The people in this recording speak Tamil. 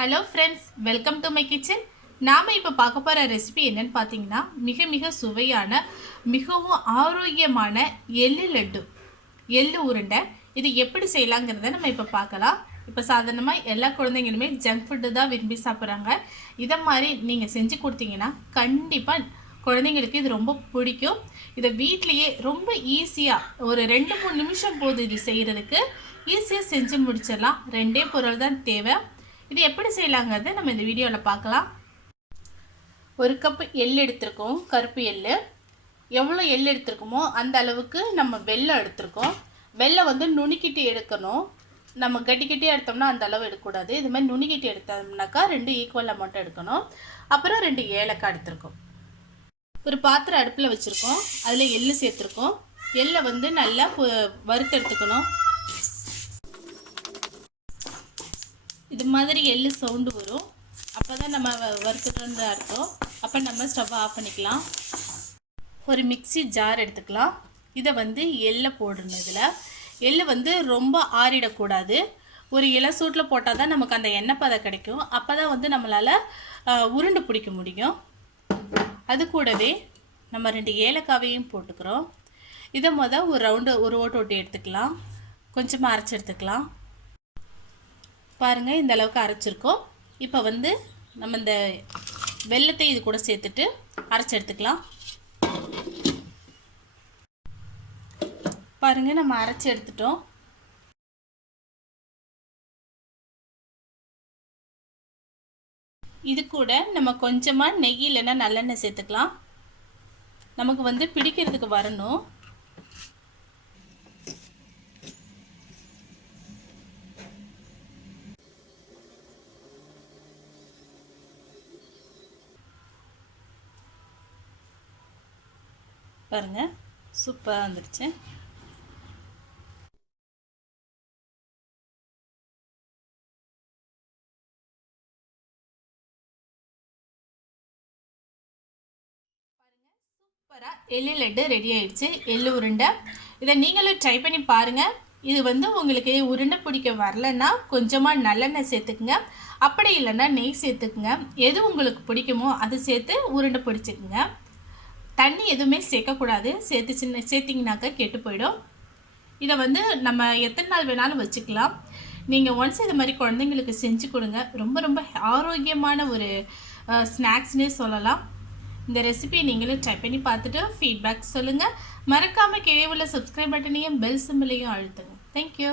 Hello friends welcome to my kitchen நாம் இப்போ பார்க்க போகிற ரெசிபி என்னென்னு பார்த்தீங்கன்னா மிக மிக சுவையான மிகவும் ஆரோக்கியமான எள்ளு லட்டு. எள்ளு உருண்டை. இது எப்படி செய்யலாங்கிறத நம்ம இப்போ பார்க்கலாம். இப்போ சாதாரணமாக எல்லா குழந்தைங்களுமே ஜங்க் ஃபுட்டு தான் விரும்பி சாப்பிட்றாங்க. இதை மாதிரி நீங்கள் செஞ்சு கொடுத்தீங்கன்னா கண்டிப்பாக குழந்தைங்களுக்கு இது ரொம்ப பிடிக்கும். இதை வீட்லேயே ரொம்ப ஈஸியாக ஒரு ரெண்டு மூணு நிமிஷம் போது இது செய்கிறதுக்கு ஈஸியாக செஞ்சு முடிச்சிடலாம். ரெண்டே பொருள் தான் தேவை. இது எப்படி செய்யலாங்கிறது நம்ம இந்த வீடியோவில் பார்க்கலாம். ஒரு கப்பு எள் எடுத்திருக்கோம் கருப்பு எள். எவ்வளோ எள் எடுத்திருக்கோமோ அந்த அளவுக்கு நம்ம வெள்ளம் எடுத்திருக்கோம். வெள்ளம் வந்து நுணுக்கிட்டு எடுக்கணும். நம்ம கட்டி கட்டி எடுத்தோம்னா அந்த அளவு எடுக்கக்கூடாது. இது மாதிரி நுணுக்கிட்டு எடுத்தோம்னாக்கா ரெண்டு ஈக்குவல் அமௌண்ட் எடுக்கணும். அப்புறம் ரெண்டு ஏலக்காய் எடுத்திருக்கோம். ஒரு பாத்திரம் அடுப்பில் வச்சுருக்கோம். அதில் எள்ளு சேர்த்துருக்கோம். எள்ளை வந்து நல்லா வறுத்து எடுத்துக்கணும். இது மாதிரி எள்ளு சவுண்டு வரும். அப்போ தான் நம்ம வ- அர்த்தம். அப்போ நம்ம ஸ்டவ் ஆஃப் பண்ணிக்கலாம். ஒரு மிக்ஸி ஜார் எடுத்துக்கலாம். இதை வந்து எள்ளை போடணும் இதில். எள்ளு வந்து ரொம்ப ஆறிடக்கூடாது. ஒரு இலை சூட்டில் போட்டால் தான் நமக்கு அந்த எண்ணெய் பதம் கிடைக்கும். அப்போ தான் வந்து நம்மளால் உருண்டு பிடிக்க முடியும். அது கூடவே நம்ம ரெண்டு ஏலக்காவையும் போட்டுக்கிறோம். இதை மொதல் ஒரு ரவுண்டு ஒரு ஓட்டு ஓட்டி எடுத்துக்கலாம். கொஞ்சமாக அரைச்சி எடுத்துக்கலாம். பாருங்கள் இந்த அளவுக்கு அரைச்சிருக்கோம். இப்போ வந்து நம்ம இந்த வெள்ளத்தை இது கூட சேர்த்துட்டு அரைச்சி எடுத்துக்கலாம். பாருங்க நம்ம அரைச்சி எடுத்துட்டோம். இது கூட நம்ம கொஞ்சமாக நெய் இல்லைன்னா நல்லெண்ணெய் சேர்த்துக்கலாம். நமக்கு வந்து பிடிக்கிறதுக்கு வரணும். பாருங்க. சூப்பராக வந்துடுச்சு சூப்பராக எள்ளு லட்டு ரெடி ஆயிடுச்சு. எள்ளு உருண்டை. இதை நீங்களும் ட்ரை பண்ணி பாருங்கள் இது வந்து உங்களுக்கு உருண்டை பிடிக்க வரலன்னா கொஞ்சமாக நல்லெண்ணெய் சேர்த்துக்குங்க. அப்படி இல்லைன்னா நெய் சேர்த்துக்குங்க. எது உங்களுக்கு பிடிக்குமோ அது சேர்த்து உருண்டை பிடிச்சிக்குங்க. தண்ணி எதுவுமே சேர்க்கக்கூடாது. சேர்த்து சின்ன சேர்த்திங்கனாக்கா கெட்டு போயிடும். இதை வந்து நம்ம எத்தனை நாள் வேணாலும் வச்சுக்கலாம். நீங்கள் ஒன்ஸ் இது மாதிரி குழந்தைங்களுக்கு செஞ்சு கொடுங்க. ரொம்ப ரொம்ப ஆரோக்கியமான ஒரு ஸ்நாக்ஸ்னே சொல்லலாம். இந்த ரெசிபியை நீங்களும் ட்ரை பண்ணி பார்த்துட்டு ஃபீட்பேக் சொல்லுங்கள் மறக்காமல் கீழே உள்ள சப்ஸ்கிரைப் பட்டனையும் பெல் சிம்பிளையும் அழுத்துங்க. தேங்க்யூ